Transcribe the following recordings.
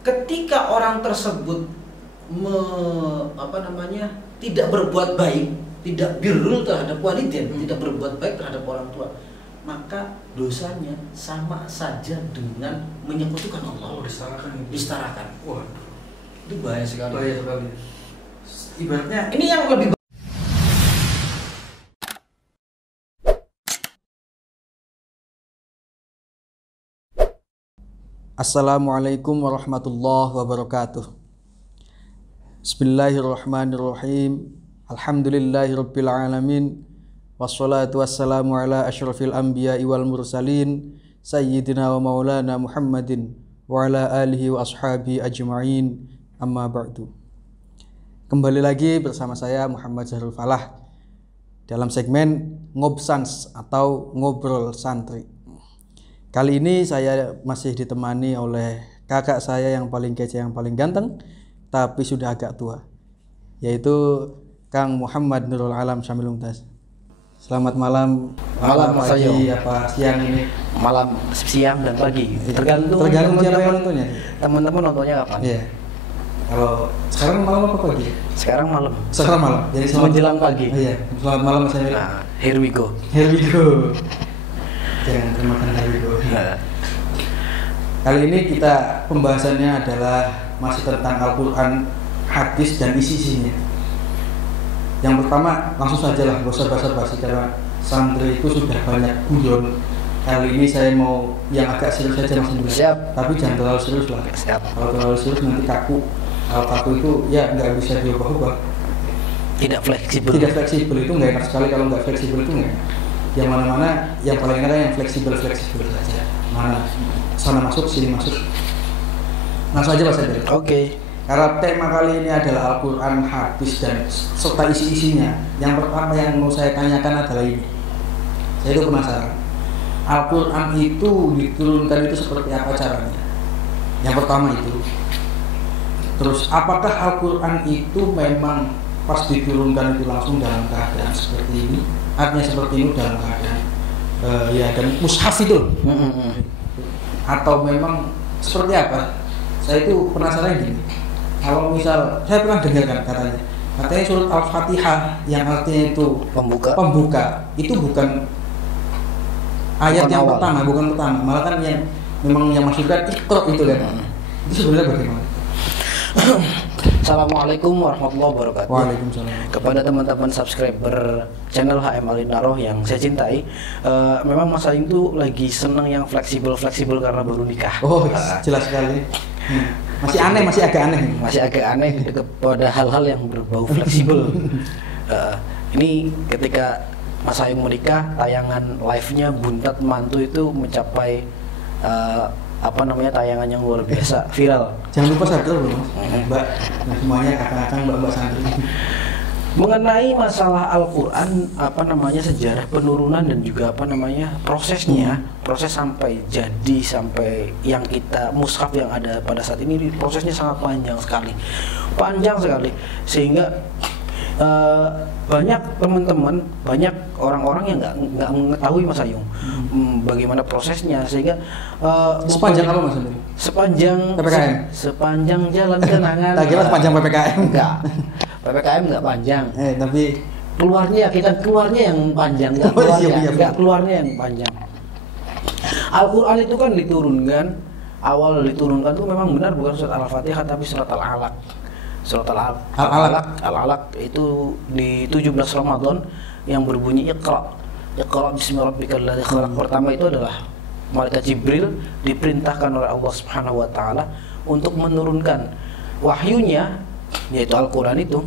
ketika orang tersebut tidak berbuat baik, tidak birrul terhadap walidain, tidak berbuat baik terhadap orang tua, maka dosanya sama saja dengan menyekutukan Allah. Disetarakan. Wah, itu bahaya sekali. Bahaya sekali. Ibaratnya ini yang lebih Assalamualaikum warahmatullahi wabarakatuh. Bismillahirrahmanirrahim. Alhamdulillahirabbil alamin. Wassalatu wassalamu ala asyrafil anbiya'i wal mursalin sayyidina wa maulana Muhammadin wa ala alihi wa ashabihi ajma'in. Amma ba'du. Kembali lagi bersama saya Muhammad Zahrul Falah dalam segmen Ngobsans atau Ngobrol Santri. Kali ini saya masih ditemani oleh kakak saya yang paling kece, yang paling ganteng, tapi sudah agak tua, yaitu Kang Muhammad Nurul Alam Syamil Mumtaz. Selamat malam. Malam Mas Ayo. Apa siang ini? Malam, siang dan pagi. Tergantung siapa yang nontonnya. Teman-teman nontonnya kapan? Iya. Kalau sekarang malam apa pagi? Sekarang malam. Sekarang malam. Jadi menjelang pagi. Iya. Selamat malam Mas Ayo. Nah, here we go. Here we go. Jangan termakan here we go. Kali ini kita pembahasannya adalah masih tentang Al-Quran, hadis dan isi-isinya. Yang pertama, langsung saja lah, gak usah basa-basi karena santri itu sudah banyak guyon. Kali ini saya mau yang agak serius saja Mas Indra. Siap. Tapi jangan terlalu serius lah. Siap. Kalau terlalu serius nanti kaku. Kalau kaku itu ya nggak bisa diubah-ubah. Tidak fleksibel. Tidak fleksibel itu nggak enak sekali. Kalau nggak fleksibel itu nggak enak. Yang mana-mana yang paling enak yang fleksibel saja. Mana sana masuk, sini masuk. Langsung aja Mas Indra. Oke. Karena tema kali ini adalah Al-Quran, hadis dan serta isi-isinya. Yang pertama yang mau saya tanyakan adalah ini. Saya itu penasaran. Al-Quran itu diturunkan itu seperti apa caranya? Yang pertama itu. Terus apakah Al-Quran itu memang pas diturunkan itu langsung dalam keadaan seperti ini? Artinya seperti ini dalam keadaan dan mushaf itu. Atau memang seperti apa? Saya itu penasaran gini. Kalau misal saya pernah dengar katanya surat Al-Fatihah yang artinya itu pembuka itu bukan ayat yang pertama, bukan pertama, malah kan yang memang yang masukkan Iqra itu kan. Itu sebenarnya bagaimana? Assalamualaikum warahmatullahi wabarakatuh. Waalaikumsalam. Kepada teman-teman subscriber channel HM Alinaroh yang saya cintai, memang Mas Aing tuh lagi seneng yang fleksibel karena baru nikah. Oh, jelas sekali. Masih agak aneh kepada hal-hal yang berbau fleksibel. Ini ketika Mas Aing menikah, tayangan live-nya Buntat Mantu itu mencapai tayangan yang luar biasa, viral. Jangan lupa subscribe loh Mas. Mbak, semuanya kakak-kakak, mbak-mbak santri. Mengenai masalah Al-Quran, sejarah penurunan dan juga prosesnya, proses sampai yang kita mushaf yang ada pada saat ini, prosesnya sangat panjang sekali, sehingga banyak teman-teman, banyak orang-orang yang nggak mengetahui Mas Ayung bagaimana prosesnya, sehingga sepanjang apa Mas? Sepanjang PPKM, sepanjang jalan kenangan. Tak kira sepanjang PPKM. Enggak. PPKM nggak panjang, tapi keluarnya yang panjang, keluarnya yang panjang. Al-Quran itu kan awal diturunkan itu memang benar bukan surat Al-Fatihah tapi surat Al-Alaq. Surat Al-Alaq itu di 17 Ramadan yang berbunyi Iqra bismi rabbikal ladzi khalaq. Pertama itu adalah malaikat Jibril diperintahkan oleh Allah Subhanahu wa taala untuk menurunkan wahyunya, yaitu Al-Quran itu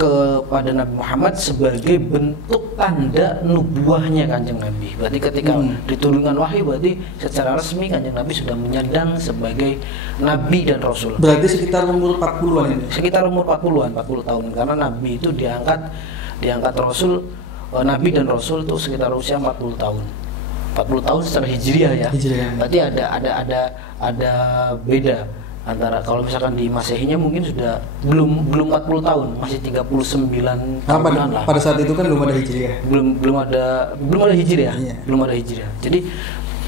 kepada Nabi Muhammad sebagai bentuk tanda nubuahnya Kanjeng Nabi. Berarti ketika diturunkan wahyu, berarti secara resmi Kanjeng Nabi sudah menyandang sebagai Nabi dan Rasul. Berarti sekitar umur 40-an ini? Sekitar umur 40 tahun. Karena Nabi itu diangkat Rasul, Nabi dan Rasul itu sekitar usia 40 tahun. 40 tahun secara hijriah ya. Berarti ada beda antara kalau misalkan di Masehinya mungkin sudah belum 40 tahun, masih 39 tahunan lah. Pada saat itu kan belum ada hijriah. Belum ada hijriah. Iya. Belum ada hijriah. Jadi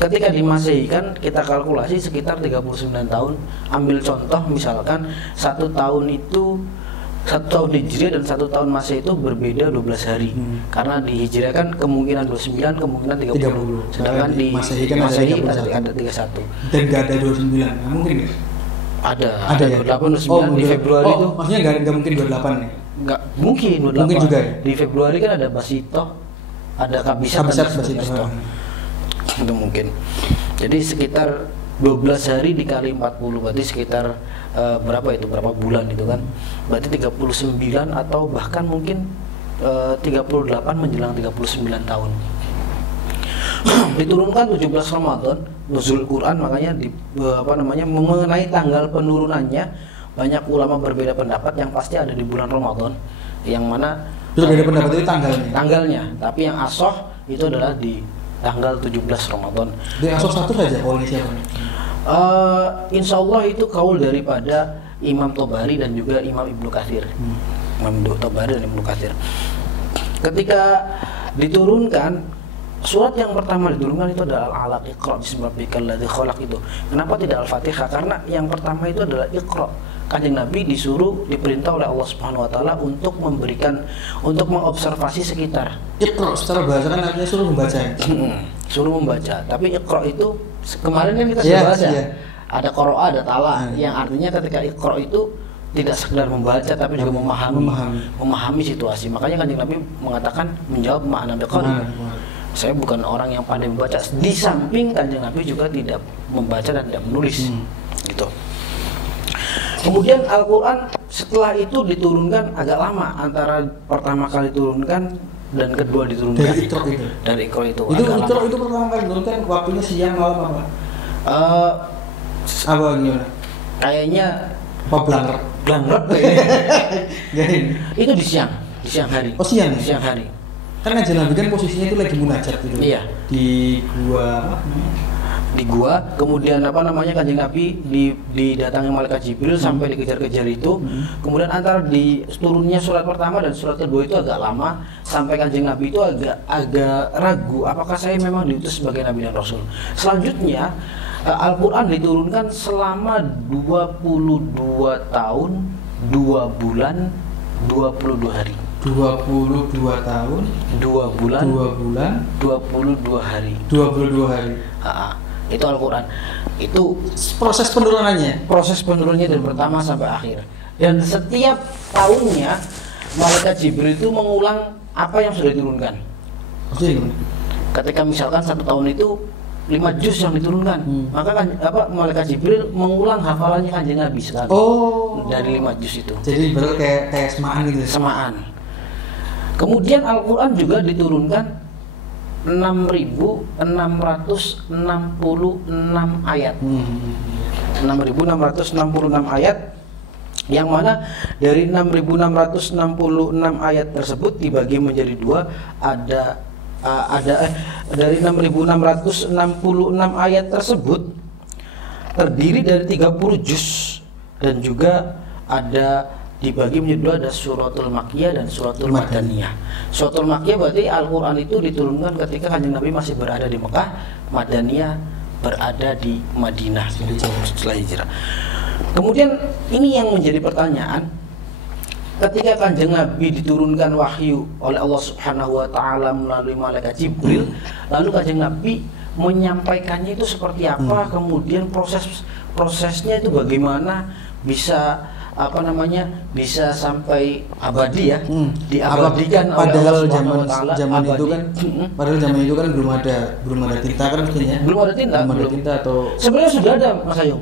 ketika di Masehi kan kita kalkulasi sekitar 39 tahun. Ambil contoh misalkan 1 tahun itu 1 tahun Hijriah dan 1 tahun Masehi itu berbeda 12 hari. Karena di Hijriah kan kemungkinan 29, kemungkinan 30. Sedangkan di Masehi kan ada 31. Dan nggak ada 29, nggak mungkin ya? Ada ya? 28, 29 di Februari itu. Maksudnya nggak mungkin 28 ya? Nggak mungkin 28. Mungkin juga ya? Di Februari kan ada Basito, ada Kabisat Basito. Itu mungkin. Jadi sekitar 12 hari dikali 40 berarti sekitar berapa itu? Berapa bulan itu kan? Berarti 39 atau bahkan mungkin 38 menjelang 39 tahun. Diturunkan 17 Ramadan nuzul Quran, makanya mengenai tanggal penurunannya banyak ulama berbeda pendapat. Yang pasti ada di bulan Ramadan, yang mana berbeda pendapat itu tanggalnya. Tapi yang asoh itu adalah di tanggal 17 Ramadan. Di asoh satu saja oleh siapa? Insya Allah itu kaul daripada Imam Tobari dan juga Imam Ibnu Katsir. Imam Tobari dan Ibnu Katsir. Ketika diturunkan surat yang pertama diturunkan itu adalah Al-Alaq, Iqra bismi rabbikal ladzi khalaq itu. Kenapa tidak Al-Fatihah? Karena yang pertama itu adalah Iqra. Kanjeng Nabi diperintah oleh Allah Subhanahu wa taala untuk mengobservasi sekitar. Iqra secara bahasa kan artinya suruh membaca. Suruh membaca. Tapi Iqra itu kemarin kan kita sudah bahas ya. Ada qira'a, ada tala, yang artinya ketika Iqra itu tidak sekedar membaca tapi juga memahami situasi. Makanya Kanjeng Nabi mengatakan menjawab ma'ana biqari. Saya bukan orang yang pandai membaca. Di samping Kanjeng Nabi juga tidak membaca dan tidak menulis, gitu. Kemudian Al-Quran setelah itu diturunkan agak lama, antara pertama kali diturunkan dan kedua diturunkan. Dari Iqra itu. Itu pertama kali diturunkan waktunya siang malam apa? Apa gimana? Kayaknya blangret kayaknya. Itu di siang hari. Oh siang. Di siang hari. Kan Kanjeng Nabi kan posisinya itu lagi munajat gitu. Iya. Di gua, kemudian Kanjeng Nabi didatangi malaikat Jibril sampai dikejar-kejar itu. Kemudian antara di turunnya surat pertama dan surat kedua itu agak lama, sampai Kanjeng Nabi itu agak ragu apakah saya memang diutus sebagai nabi dan rasul. Selanjutnya Al-Qur'an diturunkan selama 22 tahun, 2 bulan, 22 hari. 22 tahun, 2 bulan, 22 hari. 22 hari. Itu Al-Quran. Itu proses penurunannya. Proses penurunannya dari pertama sampai akhir. Dan setiap tahunnya malaikat Jibril itu mengulang apa yang sudah diturunkan. Ketika misalkan 1 tahun itu 5 juz yang diturunkan, maka malaikat Jibril mengulang hafalannya Kanjeng Nabi sekali. Dari 5 juz itu. Jadi baru kayak semaan gitu. Semaan. Kemudian Al-Quran juga diturunkan 6.666 ayat. 6.666 ayat, yang mana dari 6.666 ayat tersebut dibagi menjadi 2. Dari 6.666 ayat tersebut terdiri dari 30 juz, dan juga ada dibagi menjadi 2, ada suratul Makkiyah dan suratul Madaniyah. Suratul Makkiyah berarti Al-Quran itu diturunkan ketika Kanjeng Nabi masih berada di Mekah, Madaniyah berada di Madinah setelah hijrah. Kemudian ini yang menjadi pertanyaan, ketika Kanjeng Nabi diturunkan wahyu oleh Allah Subhanahu wa taala melalui malaikat Jibril, lalu Kanjeng Nabi menyampaikannya itu seperti apa? Kemudian prosesnya itu bagaimana bisa bisa sampai abadi ya, diabadikan oleh Allah Subhanahu wa taala. Padahal zaman itu kan belum ada tinta kan mestinya. Belum ada tinta atau sebenarnya sudah ada, Mas Ayu.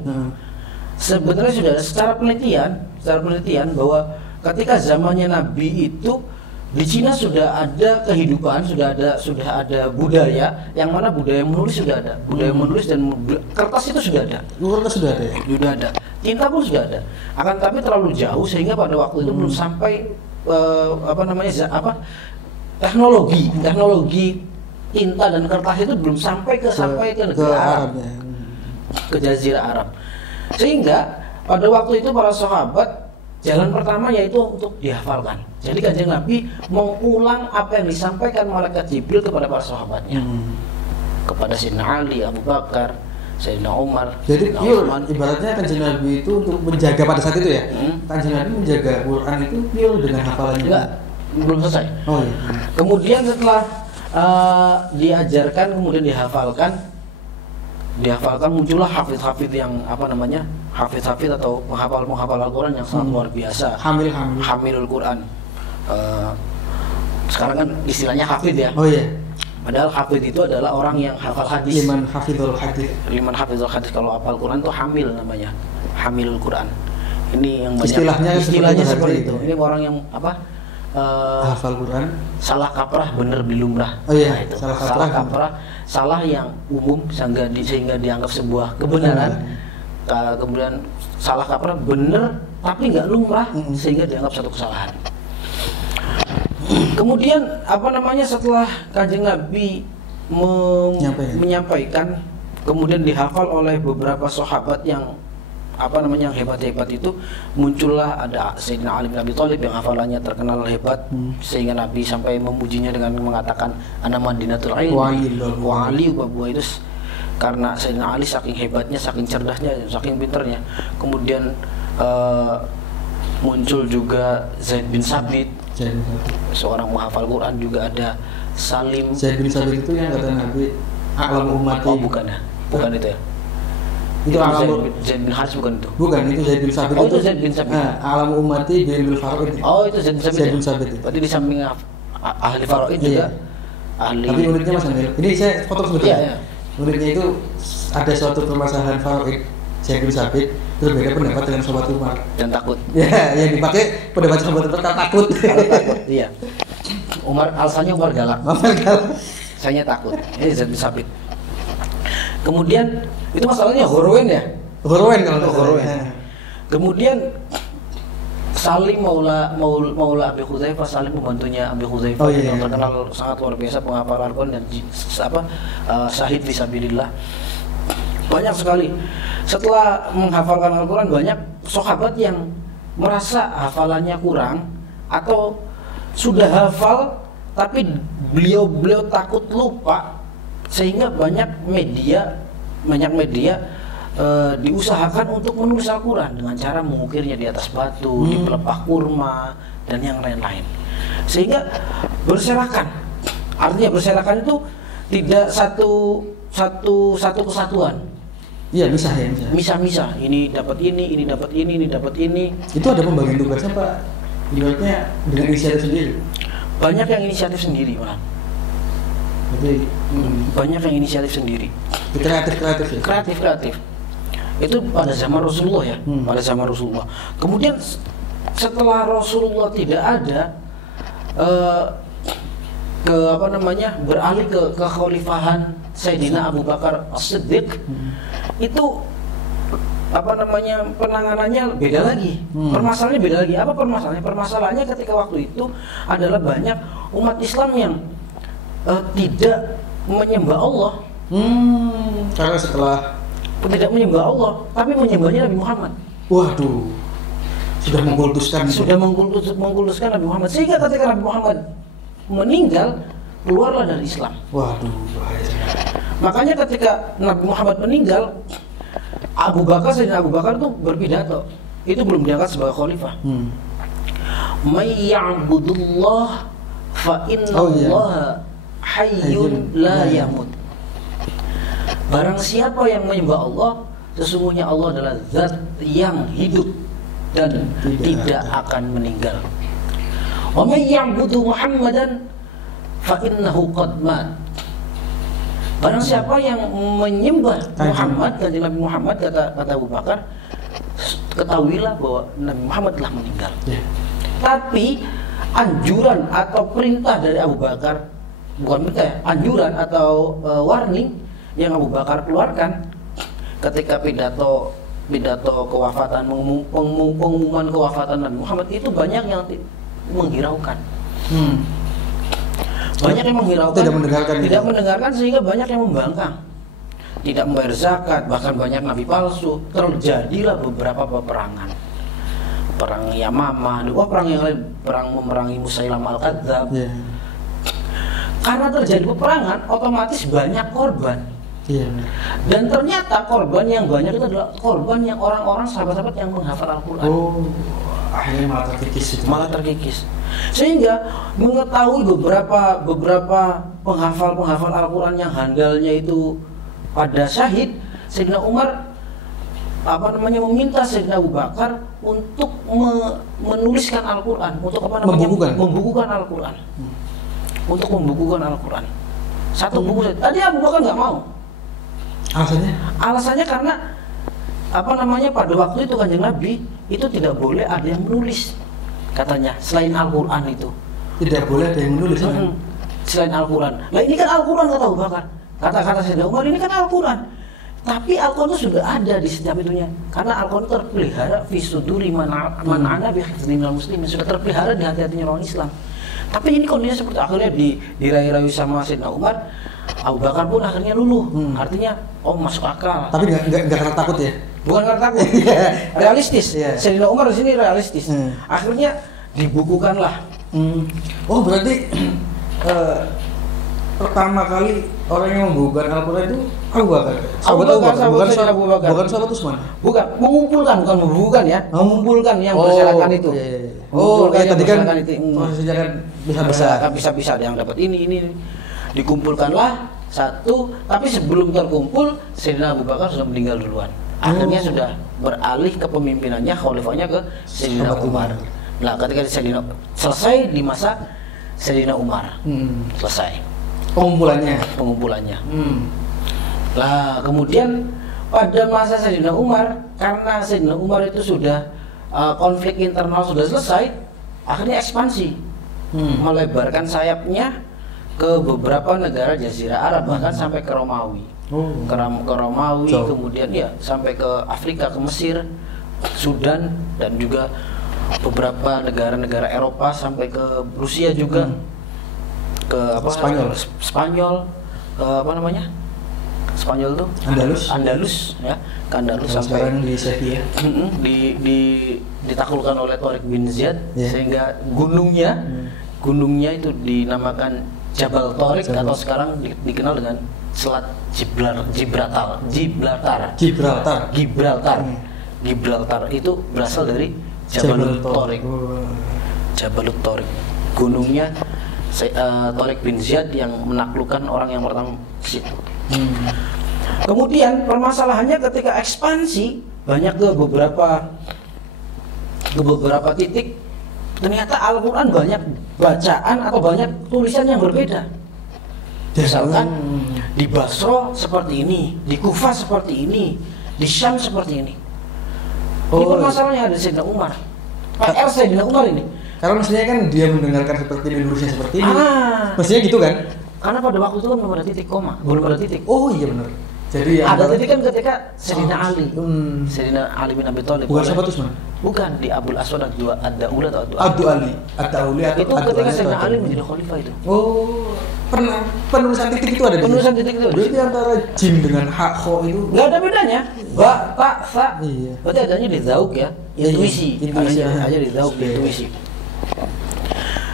Sebenarnya sudah ada secara penelitian bahwa ketika zamannya Nabi itu di Cina sudah ada kehidupan, sudah ada budaya, yang mana budaya menulis sudah ada, budaya menulis dan kertas itu sudah ada. Kertas sudah ada ya? Sudah ada. Tinta pun sudah ada. Akan tapi terlalu jauh sehingga pada waktu itu belum sampai teknologi tinta dan kertas itu belum sampai ke negara Arab, ke Jazirah Arab. Sehingga pada waktu itu para sahabat jalan pertama yaitu untuk dihafalkan. Jadi Kanjeng Nabi mengulang apa yang disampaikan malaikat Jibril kepada para sahabatnya. kepada Sayyidina Ali, Abu Bakar, Sayyidina Umar. Jadi Sayyidina pure, Utsman. ibaratnya Kanjeng Nabi itu untuk menjaga pada saat itu ya. Kanjeng Nabi menjaga Quran itu pure dengan hafalannya. Enggak, belum selesai. Oh iya. Kemudian setelah diajarkan, kemudian dihafalkan muncullah hafid-hafid yang hafid-hafid atau penghafal Al-Quran yang sangat luar biasa. Hamilul Quran. Sekarang kan istilahnya hafid ya. Oh iya. Padahal hafid itu adalah orang yang hafal hadis. Liman hafidhul hadis. Kalau hafal Quran itu hamil namanya. Hamilul Quran. Ini yang banyak istilahnya seperti itu. Ini orang yang hafal Quran, salah kaprah bener bilumrah. Oh iya, nah, itu. salah kaprah, salah yang umum sehingga dianggap sebuah kebenaran. Kemudian salah kaprah bener tapi nggak lumrah sehingga dianggap satu kesalahan. Kemudian setelah Kanjeng Nabi menyampaikan, kemudian dihafal oleh beberapa sahabat yang yang hebat-hebat itu, muncullah ada Sayyidina Ali bin Abi Thalib yang hafalannya terkenal hebat sehingga Nabi sampai memujinya dengan mengatakan ana Madinatul Ilmi wa Ali wa Buaidus, karena Sayyidina Ali saking hebatnya, saking cerdasnya, saking pinternya. Kemudian muncul juga Zaid bin Sabit, seorang menghafal Quran. Juga ada Salim. Zaid bin Sabit itu yang kata Nabi alam umat. Oh bukan ya, bukan itu ya. Itu Zaid bin Haris bukan itu? Bukan, itu Zaid bin Sabit. Oh, itu Zaid bin Sabit. Alam umati bil faraid. Oh, itu Zaid bin Sabit. Zaid bin Sabit. Berarti di samping ahli faraid juga ahli. Tapi uniknya Mas Anil, ini saya foto sebentar. Iya. Uniknya itu ada suatu permasalahan faraid Zaid bin Sabit berbeda pendapat dengan Sobat Umar dan takut. Ya, yang dipakai pendapat Sobat Umar takut. Takut, iya. Alasannya Umar galak. Saya takut. Ini Zaid bin Sabit. Kemudian itu masalahnya Horowen ya? Horowen kalau itu Horowen. Kemudian Salim Maula Abi Hudzaifah, Salim pembantunya Abi Hudzaifah yang terkenal sangat luar biasa penghafal Al-Quran dan syahid fisabilillah. Banyak sekali. Setelah menghafalkan Al-Quran, banyak sahabat yang merasa hafalannya kurang atau sudah hafal tapi beliau takut lupa, sehingga banyak media diusahakan untuk menulis Al-Quran dengan cara mengukirnya di atas batu, di pelepah kurma dan yang lain-lain, sehingga berserakan. Artinya berserakan itu tidak satu kesatuan. Iya, misah. Misah. Ini dapat ini dapat ini dapat ini. Itu ada pembagian tugasnya Pak. Ibaratnya dengan inisiatif sendiri. Banyak yang inisiatif sendiri, Pak. Jadi banyak yang inisiatif sendiri. Kreatif. Itu pada zaman Rasulullah ya, pada zaman Rasulullah. Kemudian setelah Rasulullah tidak ada, beralih ke kekhalifahan Sayyidina Abu Bakar As-Siddiq, itu penanganannya beda lagi. Permasalahannya beda lagi. Apa permasalahannya? Permasalahannya ketika waktu itu adalah banyak umat Islam yang tidak menyembah Allah. Karena setelah tidak menyembah Allah, tapi menyembahnya Nabi Muhammad. Waduh, sudah mengkultuskan Nabi Muhammad, sehingga ketika Nabi Muhammad meninggal, keluarlah dari Islam. Waduh, bahaya. Makanya ketika Nabi Muhammad meninggal, Sayyidina Abu Bakar itu berpidato. Itu belum diangkat sebagai khalifah. May ya'budullah fa innallaha hayyun la yamut. Barang siapa yang menyembah Allah, sesungguhnya Allah adalah zat yang hidup dan tidak akan meninggal. Wa may ya'budu Muhammadan fa innahu qad mat. Barang siapa yang menyembah Muhammad, kanjeng Nabi Muhammad, kata Abu Bakar, ketahuilah bahwa Nabi Muhammad telah meninggal. Tapi anjuran atau perintah dari Abu Bakar, bukan perintah ya, anjuran atau warning yang Abu Bakar keluarkan ketika pidato kewafatan, pengumuman kewafatan Nabi Muhammad, itu banyak yang menghiraukan. Banyak yang menghiraukan, tidak mendengarkan, sehingga banyak yang membangkang, tidak membayar zakat, bahkan banyak nabi palsu. Terjadilah beberapa peperangan, perang Yamamah, perang yang lain, perang memerangi Musailamah al-Kadzab. Karena terjadi peperangan, otomatis banyak korban. Iya. Dan ternyata korban yang banyak itu adalah korban yang orang-orang sahabat-sahabat yang menghafal Al-Quran. Oh, akhirnya malah terkikis itu. Malah terkikis. Sehingga mengetahui beberapa penghafal Al-Quran yang handalnya itu pada syahid, Sayyidina Umar meminta Sayyidina Abu Bakar untuk menuliskan Al-Quran, untuk membukukan Al-Quran. Untuk membukukan Al-Quran. Satu buku saja. Tadi Abu Bakar nggak mau. Alasannya? Alasannya karena pada waktu itu Kanjeng Nabi itu tidak boleh ada yang menulis, katanya, selain Al-Quran itu. Tidak boleh ada yang menulis. Selain Al-Quran. Nah ini kan Al-Quran, kata Abu Bakar. Kata-kata Sayyidina Umar, ini kan Al-Quran. Tapi Al-Quran itu sudah ada di setiap itunya. Karena Al-Quran terpelihara fi suduri man ana bi hifdzinal muslimin, sudah terpelihara di hati-hatinya orang Islam. Tapi ini kondisinya seperti akhirnya dirayu-rayu sama Sayyidina Umar. Abu Bakar pun akhirnya luluh. Artinya, masuk akal. Tapi nggak karena takut ya? Bukan karena takut. Realistis. Sayyidina Umar di sini realistis. Akhirnya dibukukanlah. Oh, berarti pertama kali orang yang membukukan Al-Quran itu Abu Bakar. Bukan sahabat Utsman. Bukan, mengumpulkan, bukan membukukan ya. Mengumpulkan yang berserakan itu. Tadi kan bisa ada yang dapat ini. Dikumpulkanlah satu, tapi sebelum terkumpul Sayyidina Abu Bakar sudah meninggal duluan. Akhirnya sudah beralih kepemimpinannya, khalifahnya ke Sayyidina Umar. Nah, ketika Sayyidina selesai di masa Sayyidina Umar, selesai pengumpulannya. Lah, kemudian pada masa Sayyidina Umar, karena Sayyidina Umar itu sudah konflik internal sudah selesai, akhirnya ekspansi, melebarkan sayapnya ke beberapa negara Jazirah Arab, bahkan sampai ke Romawi. Ke Romawi, kemudian ya sampai ke Afrika, ke Mesir, Sudan, dan juga beberapa negara-negara Eropa, sampai ke Rusia juga, ke Spanyol, Spanyol tuh Andalus ya, ke Andalus sampai sekarang di Sevilla. Ditaklukkan oleh Tariq bin Ziyad, sehingga gunungnya itu dinamakan Jabal Tariq, atau sekarang dikenal dengan Selat Gibraltar. Gibraltar itu berasal dari Jabal Tariq. Gunungnya Tariq bin Ziyad yang menaklukkan orang yang pertama ke situ. Kemudian permasalahannya ketika ekspansi banyak ke beberapa titik, ternyata Al-Quran banyak bacaan atau banyak tulisan yang berbeda. Misalkan di Basro seperti ini, di Kufah seperti ini, di Syam seperti ini. Ini permasalahannya ada Sayyidina Umar. PR Sayyidina Umar ini. Karena mestinya kan dia mendengarkan seperti menulisnya seperti ini. Mestinya gitu kan? Karena pada waktu itu kan belum ada titik koma, belum ada titik. Oh iya benar. Jadi ada titik kan ketika Sayyidina Ali, Sayyidina Ali bin Abi Thalib. Bukan sahabat Utsman. Bukan, di Abul Aswad Ad-Dauli atau Ad-Dauli. Itu ketika Sayyidina Ali menjadi khalifah itu. Oh, penulisan titik itu ada di penulisan titik itu. Berarti antara jim dengan hak kho itu nggak ada bedanya. Ba, ta, sa. Iya. Berarti adanya di zauk ya, intuisi. Aja di zauk, intuisi.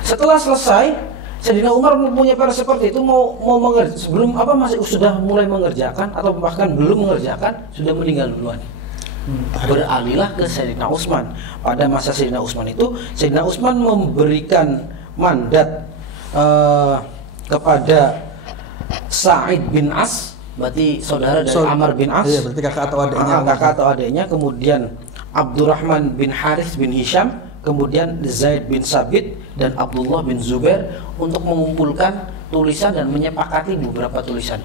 Setelah selesai, Sayyidina Umar mempunyai PR seperti itu, mau sebelum sudah mulai mengerjakan atau bahkan belum mengerjakan, sudah meninggal duluan. Beralihlah ke Sayyidina Utsman. Pada masa Sayyidina Utsman itu, Sayyidina Utsman memberikan mandat kepada Sa'id bin As, berarti saudara dari Amr bin As. Iya, berarti kakak atau adiknya. Kemudian Abdurrahman bin Harith bin Hisham, kemudian Zaid bin Sabit dan Abdullah bin Zubair untuk mengumpulkan tulisan dan menyepakati beberapa tulisan.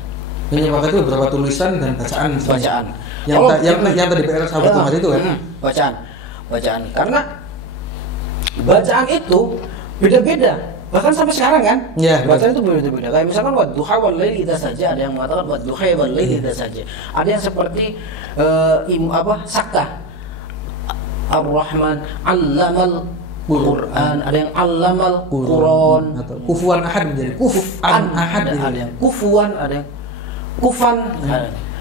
Menyepakati beberapa tulisan dan bacaan. Yang tadi PR sahabat Umar itu kan? Bacaan. Karena bacaan itu beda-beda. Bahkan sampai sekarang kan? Ya, bacaan itu beda-beda. Kayak misalkan wadduha wal laili idza saja, ada yang mengatakan wadduha wal laili idza saja. Ada yang seperti Sakkah. Ar-Rahman allamal Quran, ada yang allamal Quran, atau kufuan ahad menjadi kufan ahad, ada yang kufuan, ada yang kufan.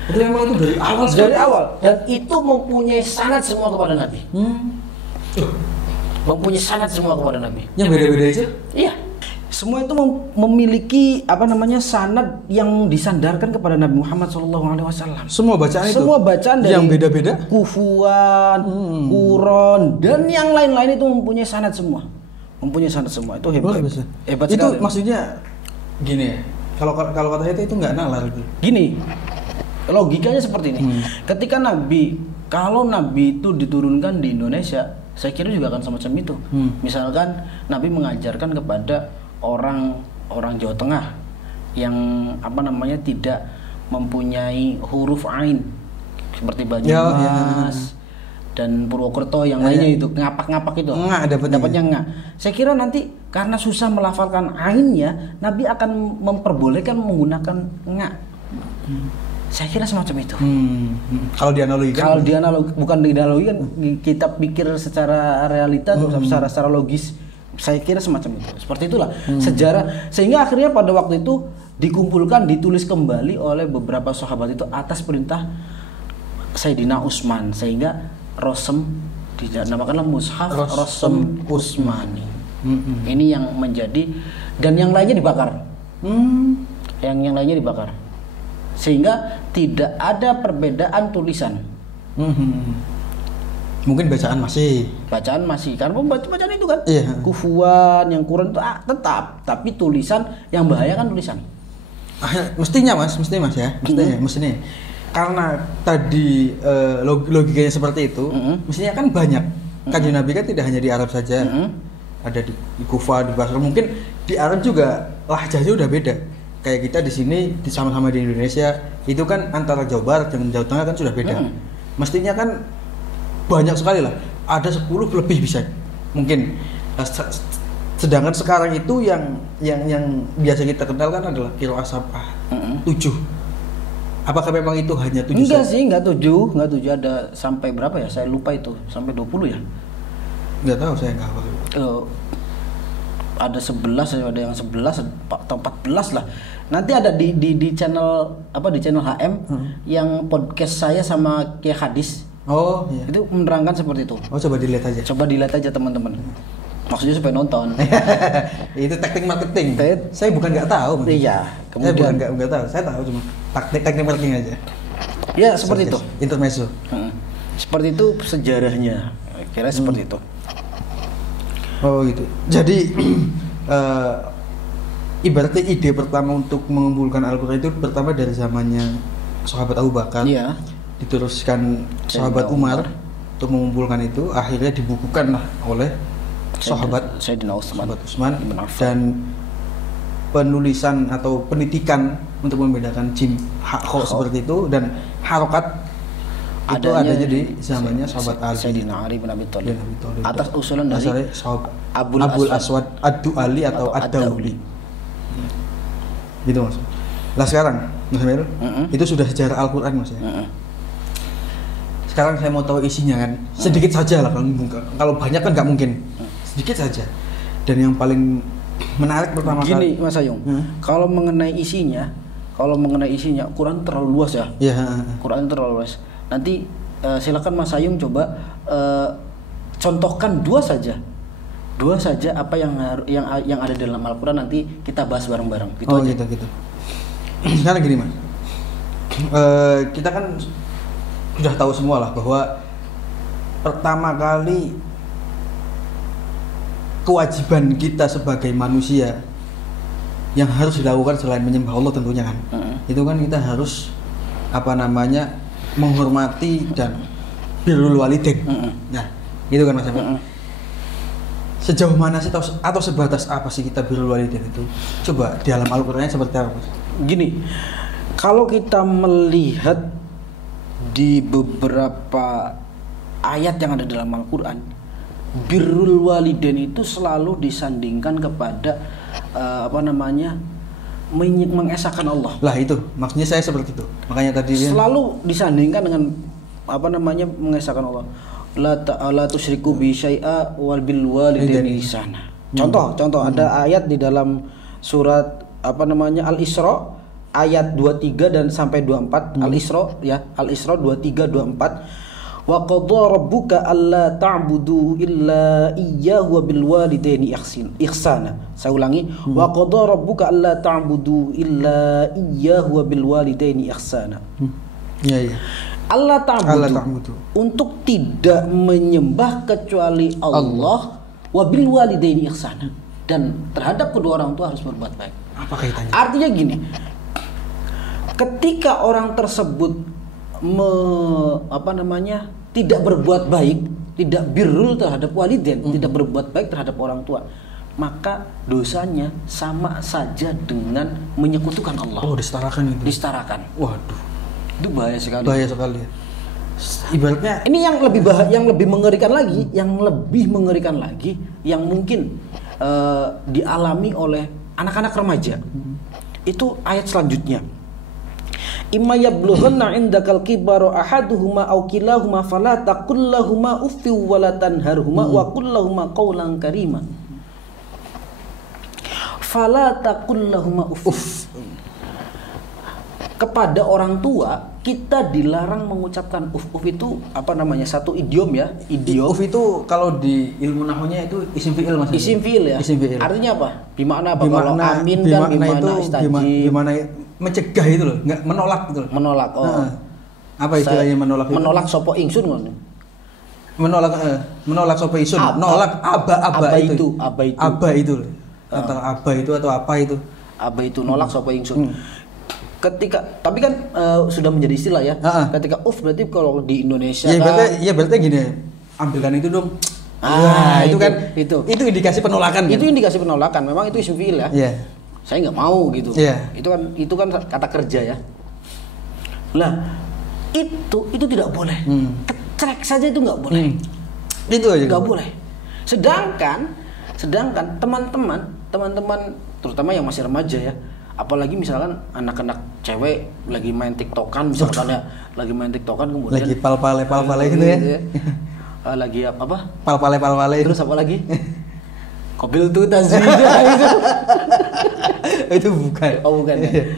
Itu memang itu dari awal dan itu mempunyai sanad semua kepada Nabi. Mempunyai sanad semua kepada Nabi. Yang beda-beda aja? Iya. semua itu memiliki sanad yang disandarkan kepada Nabi Muhammad SAW. Semua bacaan itu. Semua bacaan dari yang beda-beda. Kufuan, Quran dan yang lain-lain itu mempunyai sanad semua. Itu hebat. Hebat itu sekali. Maksudnya gini ya. Kalau kata saya itu nggak nalar gitu. Gini. Logikanya seperti ini. Ketika kalau Nabi itu diturunkan di Indonesia, saya kira juga akan semacam itu. Misalkan Nabi mengajarkan kepada orang Jawa Tengah yang tidak mempunyai huruf ain seperti Banyumas dan Purwokerto yang lainnya itu ngapak-ngapak itu. Dapatnya nggak. Saya kira nanti karena susah melafalkan ainnya, Nabi akan memperbolehkan menggunakan nggak. Saya kira semacam itu. Kalau dianalogikan? Bukan dianalogikan, kita pikir secara realita atau secara logis. Saya kira semacam itu. Seperti itulah sejarah. Sehingga akhirnya pada waktu itu ditulis kembali oleh beberapa sahabat itu atas perintah Sayyidina Utsman, sehingga Rosem dinamakanlah Mushaf Rosem Utsmani. Ini yang menjadi, dan yang lainnya dibakar. Yang lainnya dibakar. Sehingga tidak ada perbedaan tulisan. Mungkin bacaan masih karena bacaan itu kan Kufuan, yang Quran itu tetap, tapi tulisan yang bahaya kan tulisan. Mestinya ya, mestinya. Karena tadi logikanya seperti itu, mestinya kan banyak. Kanjeng Nabi kan tidak hanya di Arab saja, ada di Kufa, di Basra, mungkin di Arab juga lahjahnya udah beda. Kayak kita di sini sama-sama di Indonesia, itu kan antara Jawa Barat dan Jawa Tengah kan sudah beda. Mestinya kan banyak sekali lah, ada 10 lebih bisa mungkin. Sedangkan sekarang itu yang biasa kita kenal kan adalah qiraah sab'ah, 7. Apakah memang itu hanya 7? Enggak sih, enggak 7, ada sampai berapa ya? Saya lupa itu, sampai 20 ya? Enggak tahu, saya enggak hafal. Ada 11, ada yang 11 atau 14 lah. Nanti ada di channel di channel HM yang podcast saya sama Kiai Hadis. Oh, iya. Itu menerangkan seperti itu. Oh, coba dilihat aja teman-teman. Maksudnya supaya nonton. Itu teknik marketing. Saya bukan nggak tahu. Iya. Kemudian saya bukan nggak tahu. Saya tahu cuma teknik marketing aja. Ya seperti itu. Intermezzo. Seperti itu sejarahnya. Kira seperti itu. Oh gitu. Jadi ibaratnya ide pertama untuk mengumpulkan Al-Quran itu pertama dari zamannya sahabat Abu Bakar. Iya. Diteruskan sahabat Umar untuk mengumpulkan itu, akhirnya dibukukan lah oleh sahabat Sayyidina Utsman dan penulisan atau penitikan untuk membedakan jim kha seperti itu dan harokat itu adanya di zamannya sahabat Ali Sayyidina Ali bin Abi Thalib atas usulan dari sahabat Abul Aswad Ad-Du'ali atau Ad-Dawli gitu maksud. Lah sekarang Mas Emil, itu sudah sejarah Al-Quran Mas ya. Sekarang saya mau tahu isinya kan, sedikit saja lah, kalau banyak kan nggak mungkin, sedikit saja. Dan yang paling menarik pertama kali Mas Ayung, kalau mengenai isinya, Quran terlalu luas ya. Quran terlalu luas. Nanti silakan Mas Ayung coba contohkan dua saja apa yang ada dalam Al-Quran, nanti kita bahas bareng-bareng. Gitu. Sekarang gini Mas, kita kan sudah tahu semua lah bahwa pertama kali kewajiban kita sebagai manusia yang harus dilakukan selain menyembah Allah tentunya kan, itu kan kita harus menghormati dan birrul walidain. Nah, gitu kan Mas. Sejauh mana sih atau sebatas apa sih kita birrul walidain itu? Coba di dalam Al-Qur'annya seperti apa Mas? Gini, kalau kita melihat di beberapa ayat yang ada dalam Al-Quran, birrul walidain itu selalu disandingkan kepada mengesahkan Allah. Lah itu maksudnya saya seperti itu. Makanya tadi selalu disandingkan dengan mengesahkan Allah. La tusyriku bi syai'a wal bil walidaini ihsana. Contoh ada ayat di dalam surat Al-Isra ayat 23 dan sampai 24. Al-Isra 23 24. Wa qadha rabbuka alla ta'budu illa iyyahu wa bil walidaini ihsana. Saya ulangi, wa qadha rabbuka alla ta'budu illa iyyahu wa bil walidaini ihsana. Iya. Allah ta'budu untuk tidak menyembah kecuali Allah wa bil walidaini ihsana, dan terhadap kedua orang tua harus berbuat baik. Apa kaitannya? Artinya gini, ketika orang tersebut tidak berbuat baik, tidak birrul terhadap walidain, tidak berbuat baik terhadap orang tua, maka dosanya sama saja dengan menyekutukan Allah. Oh, disetarakan itu. Disetarakan. Waduh. Itu bahaya sekali. Bahaya sekali. Ibaratnya ini yang lebih mengerikan lagi, yang mungkin dialami oleh anak-anak remaja. Itu ayat selanjutnya. Imma yablughanna 'indakal kibaru ahaduhuma aw kilahuma fala taqul lahumu uffin wa la tanharhuma wa qul lahumu qawlan karima. Fala taqul lahumu uff. Kepada orang tua kita dilarang mengucapkan uff. Uff itu satu idiom ya. Uff itu kalau di ilmu nahwunya itu isim fi'il Mas. Isim fi'il ya. Isim fi'il. Artinya apa? Bimana apa? Kalau amin kan bimana istajib. Bimana mencegah itu loh, enggak menolak gitu loh. Menolak. Oh. Apa istilahnya menolak itu? Menolak sopo ingsun ngono. Menolak sopo ingsun. Nolak aba itu. Aba itu. Antara aba itu atau apa itu? Aba itu nolak sopo ingsun. Tapi kan sudah menjadi istilah ya. Ketika berarti kalau di Indonesia berarti gini. Ambilkan itu dong. Itu indikasi penolakan kan? Itu indikasi penolakan. Memang itu isim fi'il ya. Iya. Saya nggak mau gitu. Yeah. Itu kan kata kerja ya. Lah, itu tidak boleh. Kecerek saja itu nggak boleh. Itu aja nggak boleh. Sedangkan teman-teman terutama yang masih remaja ya, apalagi misalkan anak-anak cewek lagi main TikTokan misalkan ya, lagi main TikTokan kemudian lagi pal-pale gitu ya. Lagi apa? Pal-pale. Terus apa lagi? Kobil tuh tazwidah itu. Itu bukan. Oh, bukan. Ya.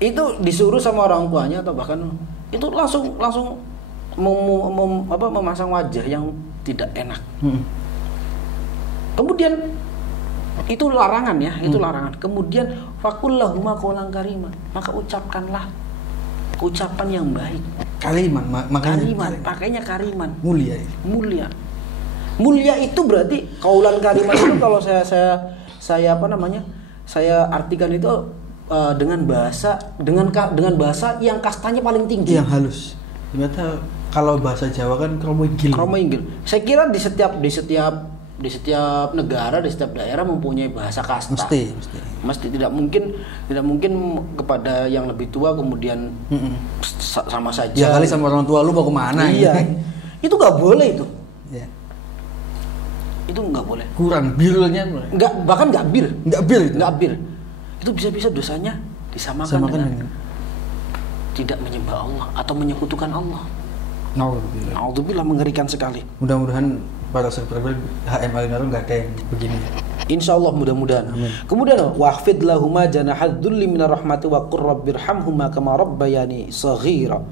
Itu disuruh sama orang tuanya atau bahkan itu langsung memasang wajah yang tidak enak. Kemudian itu larangan ya, itu larangan. Kemudian faqul lahuma qawlan karima, maka ucapkanlah ucapan yang baik. Kariman, makanya kariman. Mulia itu berarti qaulan kariman itu kalau saya artikan itu dengan bahasa yang kastanya paling tinggi, yang halus. Ternyata kalau bahasa Jawa kan kromo inggil. Saya kira di setiap negara, di setiap daerah mempunyai bahasa kasta. Mesti tidak mungkin kepada yang lebih tua kemudian sama saja. Ya kali sama orang tua lu mau kemana? Iya. Itu nggak boleh itu. Ya. Itu nggak boleh. Kurang birulnya. Bahkan nggak bir. Nggak bir. Itu bisa dosanya disamakan dengan tidak menyembah Allah atau menyekutukan Allah. Naudzubillah, mengerikan sekali. Mudah-mudahan para subscriber HM Alinaro nggak ada yang begini. Insya Allah mudah-mudahan. Amin. Kemudian wahfid lahuma janahadzulli minar rahmati wa qur rabbirhamhuma kama rabbayani shaghira.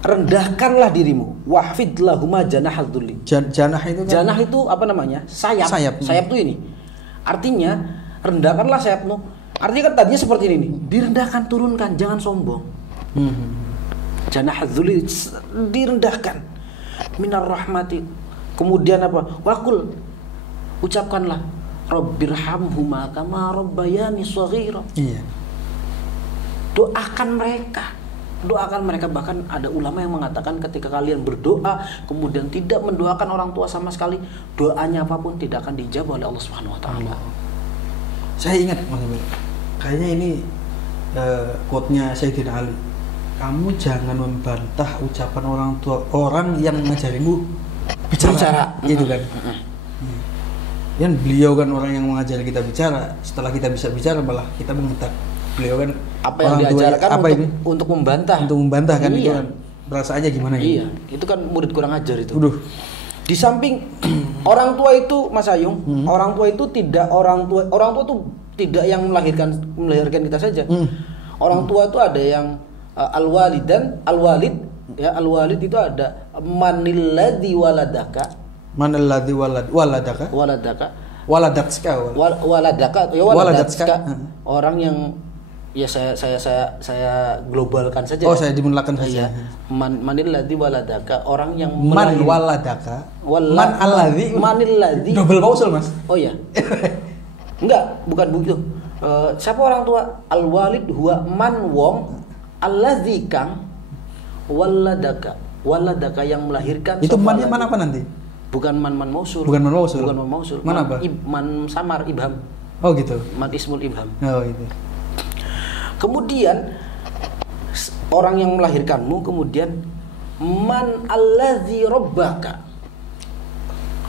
Rendahkanlah dirimu. Wahfid lahuma janahadzulli. Janah itu kan? Janah itu apa namanya? Sayap. Sayap itu ini. Artinya rendahkanlah sayapmu. Artinya kan tadinya seperti ini nih. Direndahkan, turunkan, jangan sombong. Janahadzulli, direndahkan. Minar rahmati. Kemudian apa? Waqul, ucapkanlah rabbirhamhuma kama rabbayani shaghira. Iya. Doakan mereka, bahkan ada ulama yang mengatakan ketika kalian berdoa kemudian tidak mendoakan orang tua sama sekali, doanya apapun tidak akan dijawab oleh Allah Subhanahu wa taala. Saya ingat Mas Emil. Kayaknya ini quote-nya Sayyidina Ali. Kamu jangan membantah ucapan orang tua orang yang ngajarimu bicara. Itu kan. Kan beliau kan orang yang mengajari kita bicara. Setelah kita bisa bicara malah kita mengentak. Beliau kan apa yang diajarkan untuk membantah kan. Iya. Itu kan rasanya gimana ya? Iya, itu kan murid kurang ajar itu. Di samping orang tua itu Mas Ayung, orang tua itu tidak tidak yang melahirkan kita saja. Orang tua itu ada yang al-walid Ya, al-walid itu ada manilladzi waladaka. Manilladzi waladaka. Waladaka. Orang yang ya saya globalkan saja. Oh, saya dimulakan saja. Manilladzi waladaka, orang yang man waladaka. Man alladzi manilladzi. Double pausul, Mas. Oh ya. Enggak, bukan begitu. Siapa orang tua? Al-walid huwa man wong alladzi kang waladaka yang melahirkan. Itu mannya mana apa nanti? Bukan man mausul. Bukan man mausul. Man apa? Man samar ibham. Oh gitu. Man ismul ibham. Oh gitu. Kemudian orang yang melahirkanmu, kemudian man alladzi rabbaka.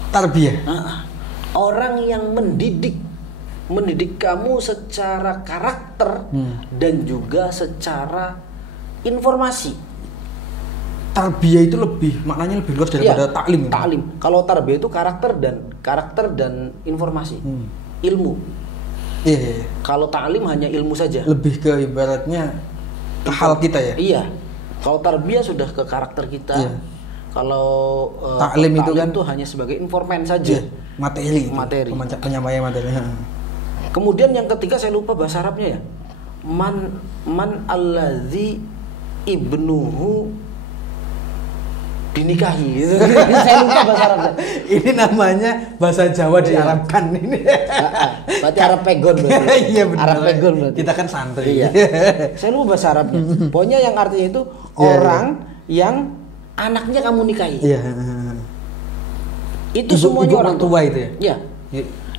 Tarbiyah. Orang yang mendidik kamu secara karakter dan juga secara informasi. Tarbiyah itu maknanya lebih luas daripada taklim. Taklim. Kalau tarbiyah itu karakter dan informasi. Ilmu. Iya. Kalau taklim hanya ilmu saja. Lebih ke ibaratnya ke hal kita ya. Iya. Kalau tarbiyah sudah ke karakter kita. Iya. Kalau taklim itu kan hanya sebagai informan saja. Iya. Materi. Penyampaian materi. Kemudian yang ketiga saya lupa bahasa Arabnya ya. Man alladzi ibnuhu dinikahi. Saya lupa bahasa Arabnya. Ini namanya bahasa Jawa diarabkan ini. Berarti Arab pegon berarti. Iya benar. Arab pegon berarti. Kita kan santri. Iya. Saya lupa bahasa Arabnya. Pokoknya yang artinya itu orang yang anaknya kamu nikahi. Iya. Itu semuanya orang tua itu ya. Iya.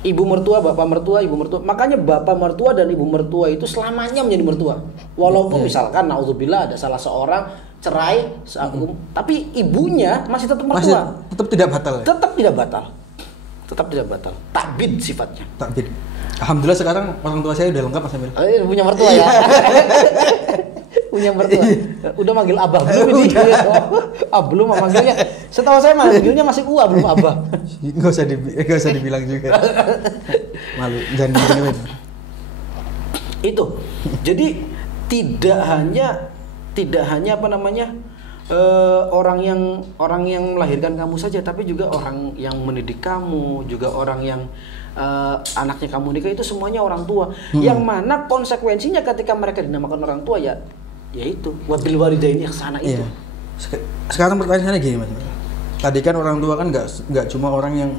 Ibu mertua, bapak mertua, ibu mertua. Makanya bapak mertua dan ibu mertua itu selamanya menjadi mertua. Walaupun misalkan naudzubillah ada salah seorang cerai, tapi ibunya masih tetap mertua. Tetap tidak batal. Ya? Tetap tidak batal. Takbid sifatnya. Takbid. Alhamdulillah sekarang orang tua saya udah lengkap Mas Amir. Punya mertua ya. Punya mertua. Udah manggil abah belum ini? Belum manggilnya. Setahu saya manggilnya masih belum abah. Enggak usah dibilang juga. Malu, jangan dibilang. Itu. Jadi tidak hanya orang yang melahirkan kamu saja, tapi juga orang yang mendidik kamu, juga orang yang anaknya kamu nikah, itu semuanya orang tua. Yang mana konsekuensinya ketika mereka dinamakan orang tua ya yaitu wabil walidaini ihsana itu. Iya. Sekarang pertanyaannya gini Mas. Tadi kan orang tua kan nggak cuma orang yang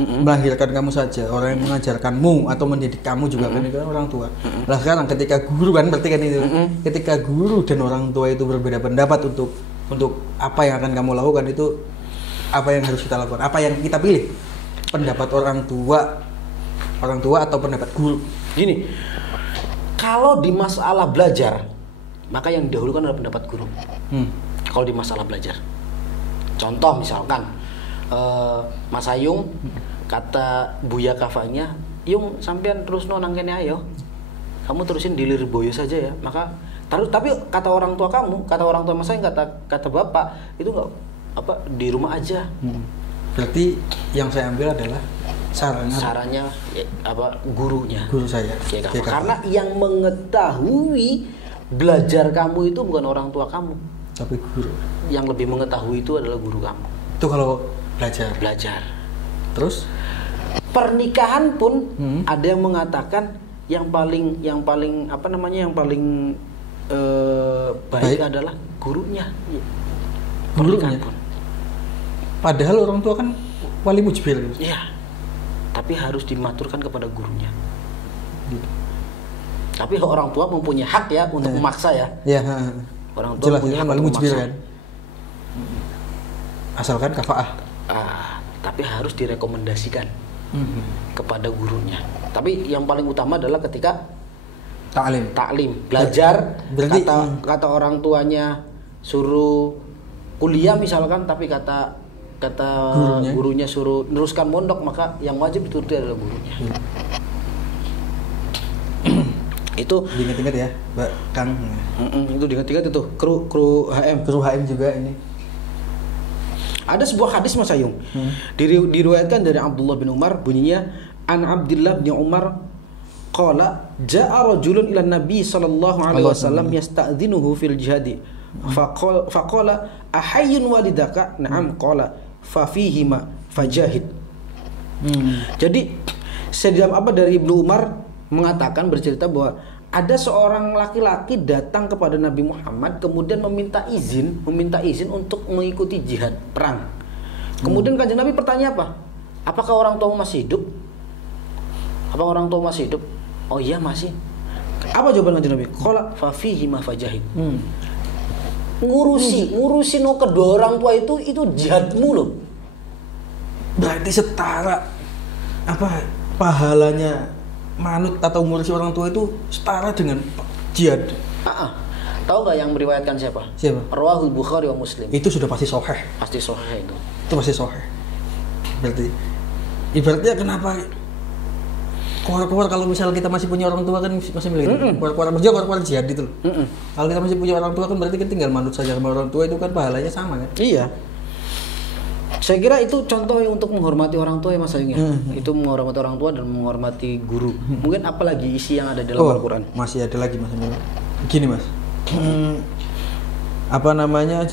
melahirkan kamu saja, orang yang mengajarkanmu atau mendidik kamu juga kan itu kan orang tua. Nah sekarang ketika guru kan berarti kan itu, ketika guru dan orang tua itu berbeda pendapat untuk apa yang akan kamu lakukan, itu apa yang harus kita lakukan, apa yang kita pilih, pendapat orang tua atau pendapat guru. Gini, kalau di masalah belajar maka yang didahulukan adalah pendapat guru. Kalau di masalah belajar, contoh misalkan Mas Ayung kata Buya Kafanya, Yung sampean terus nang kene ayo, kamu terusin di Lirboyo saja ya. Maka tapi kata orang tua kamu, kata orang tua Mas Ayung, kata bapak itu nggak di rumah aja. Berarti yang saya ambil adalah sarannya gurunya, guru saya ya, karena yang mengetahui belajar kamu itu bukan orang tua kamu, tapi guru. Yang lebih mengetahui itu adalah guru kamu. Itu kalau belajar. Terus pernikahan pun ada yang mengatakan yang paling baik adalah gurunya. Pernikahan pun. Padahal orang tua kan wali mujbir. Iya. Tapi harus dimaturkan kepada gurunya. Tapi orang tua mempunyai hak ya untuk memaksa ya. Iya. Orang tua mempunyai hak wali untuk mujbir memaksa. Kan. Asalkan kafaah. Tapi harus direkomendasikan kepada gurunya. Tapi yang paling utama adalah ketika taklim, belajar. Berarti, kata orang tuanya suruh kuliah misalkan, tapi kata gurunya suruh neruskan mondok, maka yang wajib dituruti adalah gurunya. Itu diingat-ingat ya, Mbak Kang. Itu diingat-ingat itu kru HM juga ini. Ada sebuah hadis Mas Ayung, diriwayatkan dari Abdullah bin Umar, bunyinya an Abdullah bin Umar qala jaa rajulun ila Nabi sallallahu alaihi wasallam yasta'dzinuhu fil jihad Faqala ahayyun walidaka? Na'am. Qala fa fihima fajahid. Jadi Sayyidina apa dari Ibnu Umar mengatakan, bercerita bahwa ada seorang laki-laki datang kepada Nabi Muhammad kemudian meminta izin untuk mengikuti jihad perang. Kemudian Kanjeng Nabi bertanya apa? Apakah orang tua masih hidup? Apa orang tua masih hidup? Oh iya masih. Apa jawaban Kanjeng Nabi? Qala fa fihi ma fajahid. Ngurusin kedua orang tua itu jihadmu loh. Berarti setara pahalanya manut atau ngurusi orang tua itu setara dengan jihad. Tahu nggak yang meriwayatkan siapa? Rawahul Bukhari wa Muslim. Itu sudah pasti sahih. Pasti sahih itu. Itu pasti sahih. Berarti ibaratnya kenapa keluar kalau misal kita masih punya orang tua kan masih milih keluar jihad gitu loh. Kalau kita masih punya orang tua kan berarti kan tinggal manut saja sama orang tua, itu kan pahalanya sama kan? Iya. Saya kira itu contoh untuk menghormati orang tua ya Mas Ayung ya. Itu menghormati orang tua dan menghormati guru. Mungkin apalagi isi yang ada dalam Al-Qur'an. Masih ada lagi Mas. Begini Mas. Apa namanya?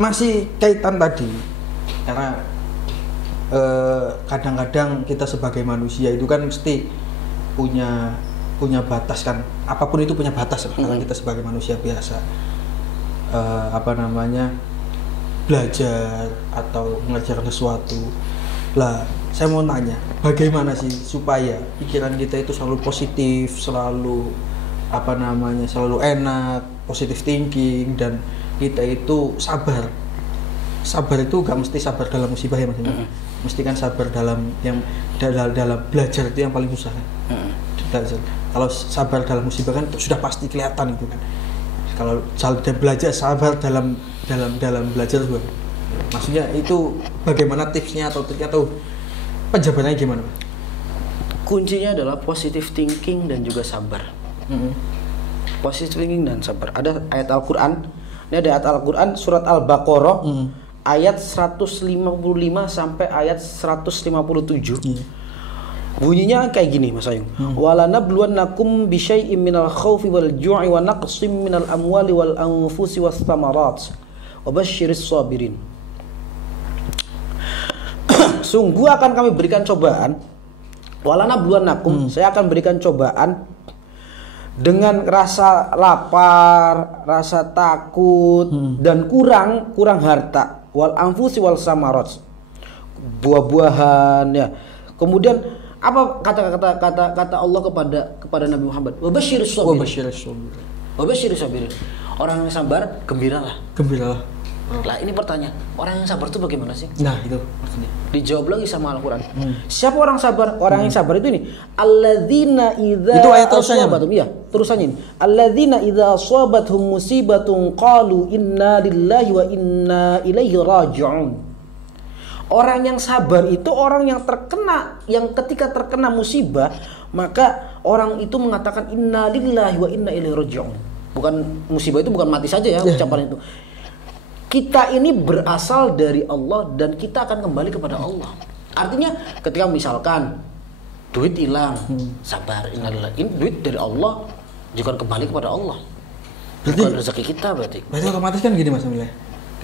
Masih kaitan tadi. Karena kadang-kadang kita sebagai manusia itu kan mesti punya batas kan. Apapun itu punya batas karena kita sebagai manusia biasa. Belajar atau mengerjakan sesuatu. Lah, saya mau nanya, bagaimana sih supaya pikiran kita itu selalu positif, selalu selalu enak, positive thinking, dan kita itu sabar. Sabar itu gak mesti sabar dalam musibah ya Mas. Mesti kan sabar dalam belajar itu yang paling susah kan. Kalau sabar dalam musibah kan sudah pasti kelihatan itu kan. Kalau belajar sabar dalam belajar juga. Maksudnya itu bagaimana tipsnya atau penjabarannya gimana? Kuncinya adalah positive thinking dan juga sabar. Positive thinking dan sabar. Ada ayat Al-Qur'an. Ini ada ayat Al-Qur'an surat Al-Baqarah ayat 155 sampai ayat 157. Bunyinya kayak gini Mas Ayung. Wala nabluwannakum bisyai'im minal khaufi wal ju'i wa naqsim minal amwali wal anfusi was thamarat. Wabasyiris sabirin. Sungguh akan kami berikan cobaan. Wala nabluwannakum, saya akan berikan cobaan dengan rasa lapar, rasa takut dan kurang harta. Wal anfusi wal samarat. Buah-buahan ya. Kemudian apa kata Allah kepada Nabi Muhammad? Wabasyiris sabirin. Orang yang sabar, gembiralah. Lah ini pertanyaan, orang yang sabar itu bagaimana sih? Nah itu maksudnya. Dijawab lagi sama Al-Quran. Siapa orang sabar? Orang yang sabar itu ini. Alladzina idza itu ayat terusannya. Iya, terusannya ini. Alladzina idza asabathum musibatun qalu inna lillahi wa inna ilaihi raji'un. Orang yang sabar itu orang yang ketika terkena musibah, maka orang itu mengatakan inna lillahi wa inna ilaihi raji'un. Bukan musibah itu bukan mati saja ya ucapan itu. Kita ini berasal dari Allah dan kita akan kembali kepada Allah. Artinya ketika misalkan duit hilang, sabar, ini duit dari Allah juga kembali kepada Allah. Bukan rezeki kita berarti. Berarti otomatis kan gini Mas Amil.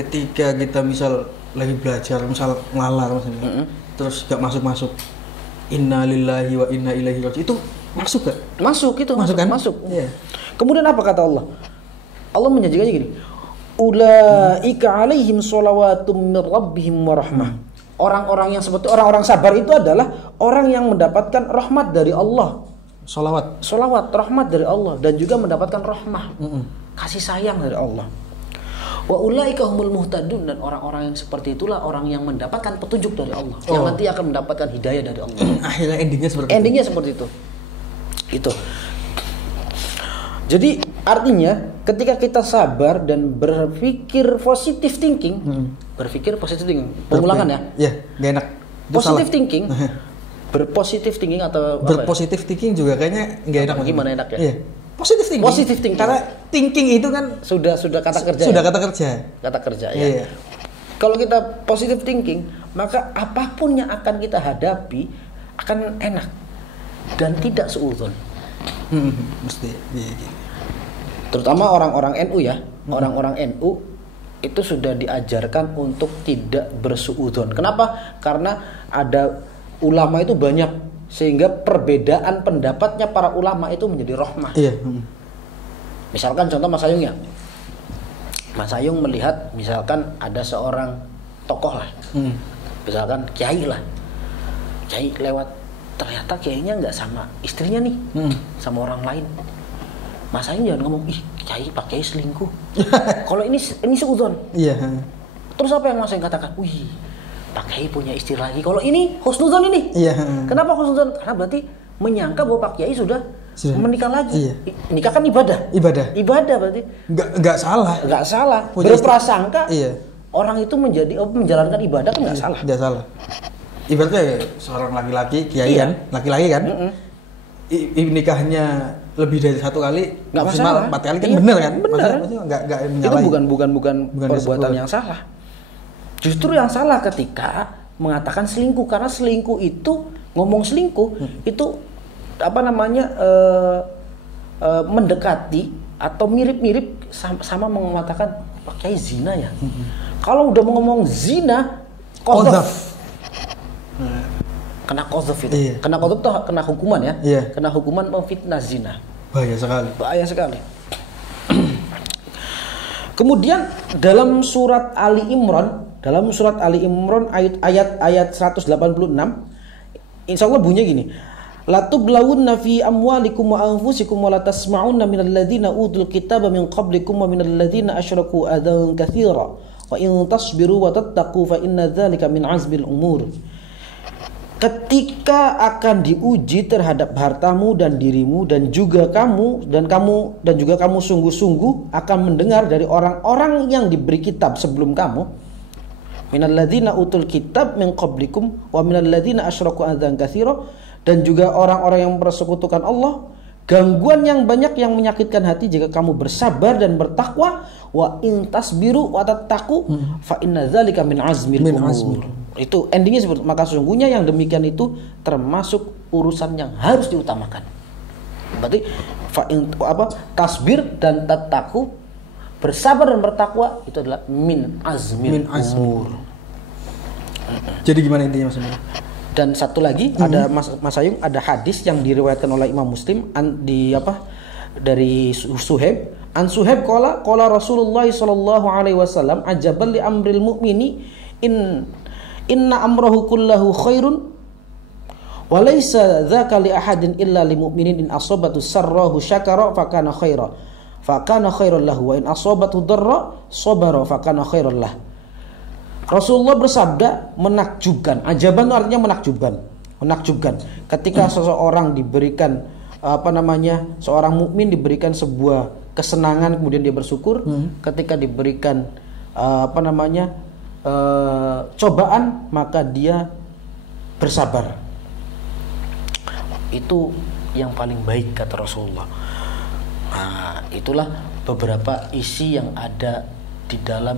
Ketika kita misal lagi belajar, misal ngalar Mas Amil, terus gak masuk. Inna lillahi wa inna ilaihi raji'un. Itu masuk gak? Masuk kan? Masuk. Yeah. Kemudian apa kata Allah? Allah menjanjikannya gini. Ulaika alaihim sholawatun mir rabbihim wa rahmah. Orang-orang yang seperti orang-orang sabar itu adalah orang yang mendapatkan rahmat dari Allah. Sholawat, rahmat dari Allah dan juga mendapatkan rahmah. Kasih sayang dari Allah. Wa ulaika humul muhtadun, dan orang-orang yang seperti itulah orang yang mendapatkan petunjuk dari Allah. Yang nanti akan mendapatkan hidayah dari Allah. Akhirnya endingnya seperti itu. Itu. Jadi artinya ketika kita sabar dan berpikir positive thinking, pengulangan ya? Iya, gak enak. Positive thinking, berpositive thinking atau berpositive thinking juga kayaknya gak enak. Gimana enak ya? Iya. Positive thinking. Karena thinking itu kan sudah kata kerja. Sudah ya? Kata kerja ya. Iya. Kalau kita positive thinking, maka apapun yang akan kita hadapi akan enak dan tidak suudzon. Mesti. Iya. Terutama orang-orang NU ya. Orang-orang NU itu sudah diajarkan untuk tidak bersuudzon. Kenapa? Karena ada ulama itu banyak, sehingga perbedaan pendapatnya para ulama itu menjadi rahmah. Iya. Misalkan contoh Mas Ayung ya. Mas Ayung melihat misalkan ada seorang tokoh lah. Misalkan kiai lah. Kiai lewat, ternyata kiainya nggak sama istrinya nih. Sama orang lain. Mas Ayung jangan ngomong, ih kiai Pak Kiai selingkuh. Kalau ini suudzon. Iya. Terus apa yang Mas Ayung katakan? Wih, Pak Kiai punya istri lagi. Kalau ini husnudzon ini. Iya. Kenapa husnudzon? Karena berarti menyangka bahwa Pak Kiai sudah menikah lagi. Iya. Nikah kan ibadah. Ibadah berarti. Enggak salah. Enggak salah. Punya Berprasangka. Iya. Orang itu menjalankan ibadah kan enggak salah. Enggak salah. Ibaratnya ya, seorang laki-laki kiai kan, laki-laki kan. Nikahnya lebih dari 1 kali, nggak maksimal masalah. 4 kali kan, Iya, bener kan? bener. Nggak Itu menyalahi. bukan perbuatan disebut. yang salah. Justru yang salah ketika mengatakan selingkuh, karena selingkuh itu ngomong selingkuh itu apa namanya mendekati atau mirip-mirip sama mengatakan pakai zina ya. Kalau udah ngomong zina, qadzaf. Kena qadzaf itu. Iya. Kena qadzaf tuh kena hukuman ya. Iya. Kena hukuman memfitnah zina. Bahaya sekali. Bahaya sekali. Kemudian dalam surat Ali Imran ayat 186, insyaallah bunyinya gini. La tublawunna fi amwalikum wa anfusikum wa la tasma'unna minal ladzina utul kitaba min qablikum wa minal ladzina asyraku adan katsira wa in tasbiru wa tattaqu fa inna dzalika min azmil umur. Ketika akan diuji terhadap hartamu dan dirimu dan juga kamu sungguh-sungguh akan mendengar dari orang-orang yang diberi kitab sebelum kamu, minal ladzina utul kitab min qablikum wa minal ladzina asyraku adzan katsira, dan juga orang-orang yang mempersekutukan Allah, gangguan yang banyak yang menyakitkan hati jika kamu bersabar dan bertakwa, wa in tasbiru wa tattaqu fa inna dzalika min azmil umur. Itu endingnya seperti maka sesungguhnya yang demikian itu termasuk urusan yang harus diutamakan. Berarti tasbir dan tattaqu, bersabar dan bertakwa itu adalah min azmil umur. Jadi gimana intinya Mas? Dan satu lagi ada Mas Ayung, ada hadis yang diriwayatkan oleh Imam Muslim dari Suhaib. An Suhaib qala Rasulullah sallallahu alaihi wasallam ajaban li amril mu'mini inna amrahu kullahu khairun wa laysa dzaka li ahadin illa lil mu'minin in asabatu sarrahu syakara fa kana khairan lahu wa in asabatu darra sabara fa kana khairan lahu. Rasulullah bersabda menakjubkan. Ajaban itu artinya menakjubkan. Ketika seseorang diberikan seorang mukmin diberikan sebuah kesenangan kemudian dia bersyukur, ketika diberikan cobaan maka dia bersabar. Itu yang paling baik kata Rasulullah. Nah, itulah beberapa isi yang ada di dalam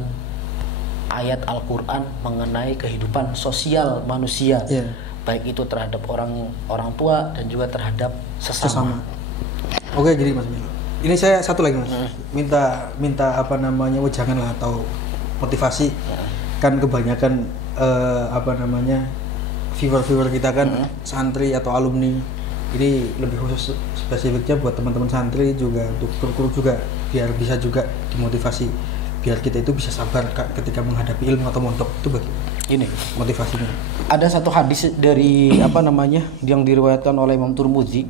ayat Al-Quran mengenai kehidupan sosial manusia, baik itu terhadap orang tua dan juga terhadap sesama. Oke, jadi Mas, ini saya satu lagi Mas, minta wejangan lah atau motivasi. Kan kebanyakan viewer kita kan santri atau alumni. Ini lebih khusus spesifiknya buat teman-teman santri juga, untuk guru juga, biar bisa juga dimotivasi, biar kita itu bisa sabar ketika menghadapi ilmu atau mondok. Itu bagaimana? Ini motivasinya. Ada satu hadis dari yang diriwayatkan oleh Imam Tirmidzi,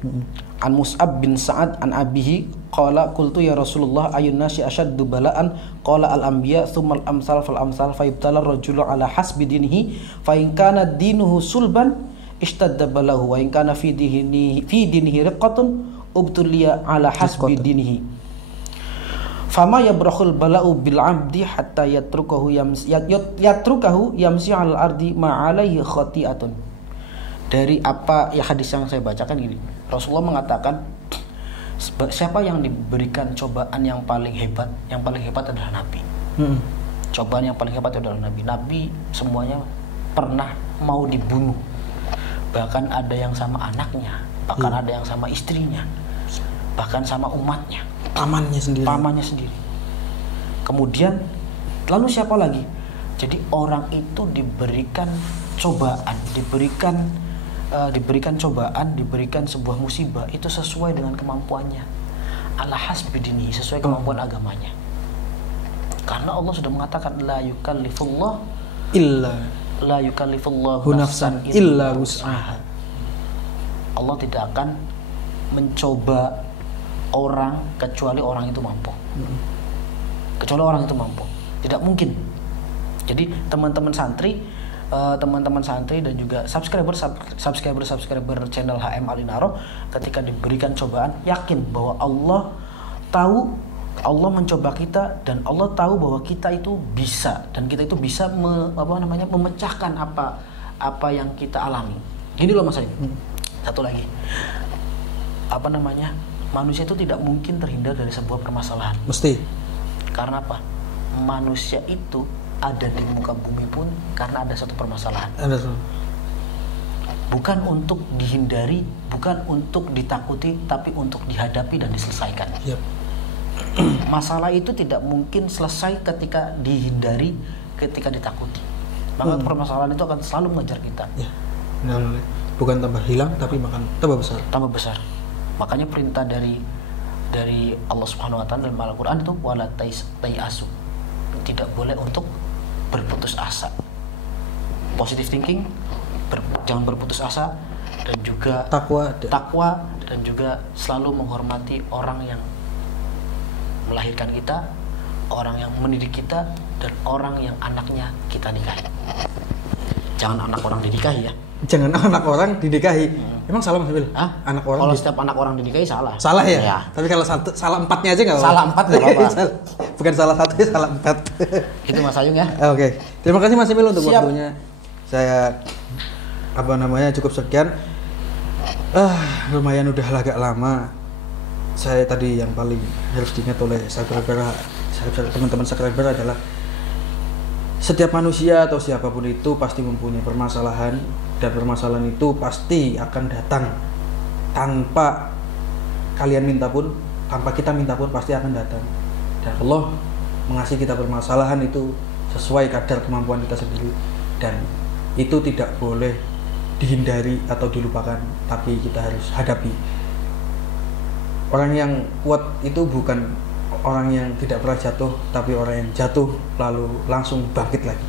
an Mus'ab bin Sa'ad an abihi qala qultu ya Rasulullah ayun nasi ashaddu bala'an qala al anbiya tsumma al amsal fal amsal fa yubtala ar-rajulu ala hasbi dinihi fa in kana dinuhu sulban ishtadda balahu wa in kana fi dinihi riqatun ubtuliya ala hasbi dinihi fama yabrahul bala'u bil 'abdi hatta yatrukahu yamsi 'alal ardi ma 'alaihi khati'atun. Dari apa ya hadis yang saya bacakan gini, Rasulullah mengatakan siapa yang diberikan cobaan yang paling hebat adalah Nabi. Cobaan yang paling hebat adalah Nabi. Nabi semuanya pernah mau dibunuh. Bahkan ada yang sama anaknya, bahkan ada yang sama istrinya, bahkan sama umatnya. pamannya sendiri. Kemudian lalu siapa lagi? Jadi orang itu diberikan cobaan, diberikan cobaan, diberikan sebuah musibah itu sesuai dengan kemampuannya. Ala hasbi dinihi, sesuai kemampuan agamanya. Karena Allah sudah mengatakan la yukallifullahu nafsan illa wus'aha. Allah tidak akan mencoba orang kecuali orang itu mampu. Tidak mungkin. Jadi teman-teman santri dan juga subscriber channel HM Alinaro, ketika diberikan cobaan, yakin bahwa Allah tahu, Allah mencoba kita, dan Allah tahu bahwa kita itu bisa, dan kita itu bisa memecahkan apa yang kita alami. Gini loh Mas Ayu. Satu lagi, manusia itu tidak mungkin terhindar dari sebuah permasalahan. Mesti. Karena apa? Manusia itu ada di muka bumi pun karena ada satu permasalahan. Bukan untuk dihindari, bukan untuk ditakuti, tapi untuk dihadapi dan diselesaikan. Yep. Masalah itu tidak mungkin selesai ketika dihindari, ketika ditakuti. Maka permasalahan itu akan selalu mengejar kita. Ya. Bukan tambah hilang, tapi makan tambah besar. Makanya perintah dari Allah Subhanahu wa taala dalam Al-Qur'an itu wala tayasu. Tidak boleh untuk berputus asa. Positive thinking, jangan berputus asa, dan juga takwa dan juga selalu menghormati orang yang melahirkan kita, orang yang mendidik kita, dan orang yang anaknya kita nikahi. Jangan anak orang dinikahi ya. Jangan anak orang dinikahi. Emang salah Mas Bil? Anak orang. Kalau setiap anak orang dinikahi salah. Salah ya? Ya. Tapi kalau salah 4-nya aja nggak apa-apa. Salah 4 nggak apa-apa. Bukan salah 1, salah 4. Itu Mas Ayung ya. Oke. Terima kasih Mas Bil untuk waktunya. Saya cukup sekian. Lumayan udah agak lama. Saya tadi yang paling harus diingat oleh teman-teman subscriber adalah setiap manusia atau siapapun itu pasti mempunyai permasalahan, dan permasalahan itu pasti akan datang tanpa kalian minta pun, tanpa kita minta pun pasti akan datang. Dan Allah mengasih kita permasalahan itu sesuai kadar kemampuan kita sendiri, dan itu tidak boleh dihindari atau dilupakan, tapi kita harus hadapi. Orang yang kuat itu bukan orang yang tidak pernah jatuh, tapi orang yang jatuh lalu langsung bangkit lagi.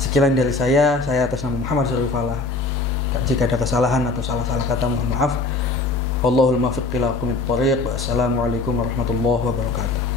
Sekian dari saya atas nama Muhammad Syarif Falah. Jika ada kesalahan atau salah-salah kata, mohon maaf. Wallahul muwaffiq ila aqwamit thoriq. Wassalamualaikum warahmatullahi wabarakatuh.